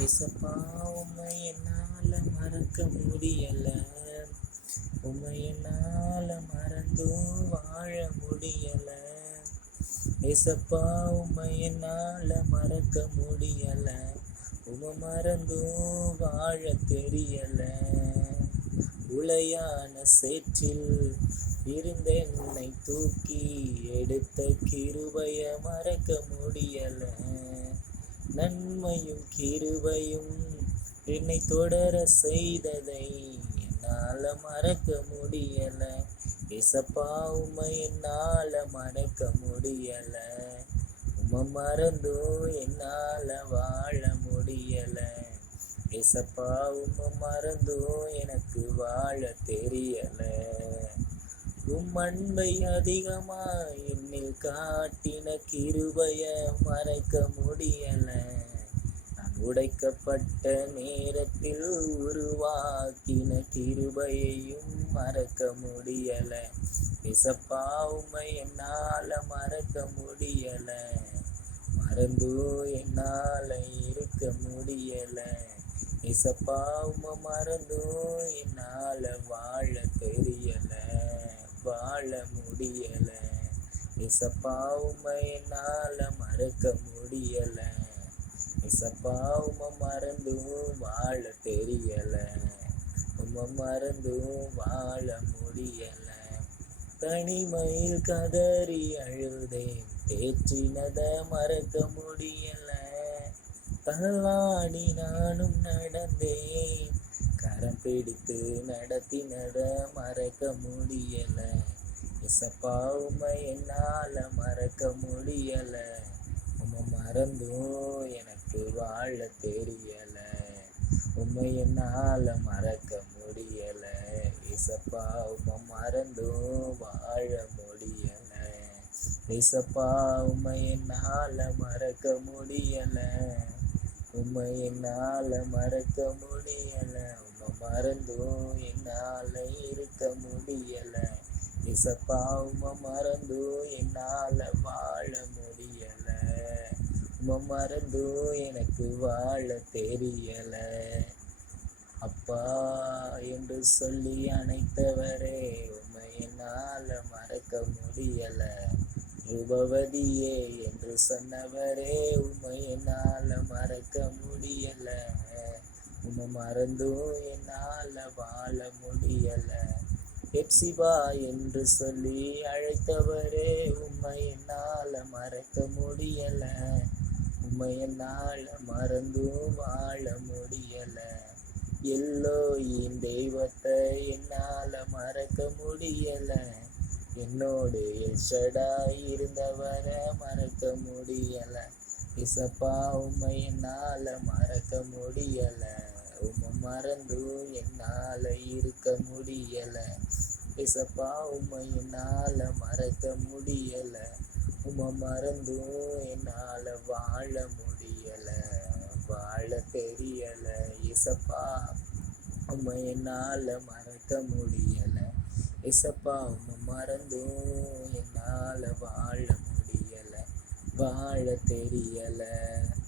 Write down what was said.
ஏசப்பா உம்மை என்னால மறக்க முடியல. உம்மை என்னால மறந்தும் வாழ முடியல. ஏசப்பா உம்மை என்னால மறக்க முடியல. உம்மை மறந்தும் வாழ தெரியல. உளையான சேற்றில் இருந்தென்னை தூக்கி எடுத்த கிருபைய மறக்க முடியல. நன்மையும் கிருபையும் என்னை தொடர செய்ததை என்னால மறக்க முடியல. ஏசப்பா உம்மை என்னால மறக்க முடியல. உம்மை மறந்தும் என்னால வாழ முடியல. ஏசப்பா உம்மை மறந்தும் எனக்கு வாழ தெரியல. உம் அன்பை அதிகமா என்னில் காட்டின கிருபைய மறைக்க முடியல. நான் உடைக்கப்பட்ட நேரத்தில் உருவாக்கின கிருபையையும் மறக்க முடியல. ஏசப்பா உம்மை என்னால மறக்க முடியல. மறந்தும் என்னால இருக்க முடியல. ஏசப்பா உம்மை மறந்தும் என்னால வாழ தெரியல. வாழ முடியல. ஏசப்பா உம்மை என்னால மறக்க முடியல. ஏசப்பா உம்மை மறந்தும் வாழ தெரியல. உம்மை மறந்தும் வாழ முடியல. தனிமையில் கதறி அழுதேன், தேற்றினத மறக்க முடியல. தள்ளாடி நானும் நடந்தேன், கரம் பிடித்து நடத்தினத மறக்க முடியல. ஏசப்பா உம்மை என்னால மறக்க முடியல. உம்மை மறந்தும் எனக்கு வாழ தெரியல. உம்மை என்னால மறக்க முடியல. ஏசப்பா உம்மை மறந்தும் வாழ முடியல. ஏசப்பா உம்மை என்னால மறக்க முடியல. உம்மை என்னால மறக்க முடியல. உம்மை மறந்தும் என்னால இருக்க முடியல. ஏசப்பா உம்மை மறந்தும் என்னால வாழ முடியல. உம்மை மறந்தும் எனக்கு வாழ தெரியல. அப்பா என்று சொல்லி அணைத்தவரே உம்மை என்னால மறக்க முடியல. ரூபவதியே என்று சொன்னவரே உம்மை என்னால மறக்க முடியல. உம்மை மறந்தும் என்னால வாழ முடியல. எப்சிபா என்று சொல்லி அழைத்தவரே உம்மை என்னால மறக்க முடியல. உம்மை என்னால மறந்தும் வாழ முடியல. எல்லோயின் தெய்வத்தை என்னால மறக்க முடியல. என்னோடு எல்ஷடாய் இருந்தவரை மறக்க முடியல. ஏசப்பா உம்மை என்னால மறக்க முடியல. உம்மை மறந்தும் என்னால இருக்க முடியல. ஏசப்பா உம்மை என்னால மறக்க முடியல. உம்மை மறந்தும் என்னால வாழ முடியல. வாழ தெரியல. ஏசப்பா உம்மை என்னால மறக்க முடியல. ஏசப்பா உம்மை மறந்தும் என்னால வாழ முடியல. வாழ தெரியல.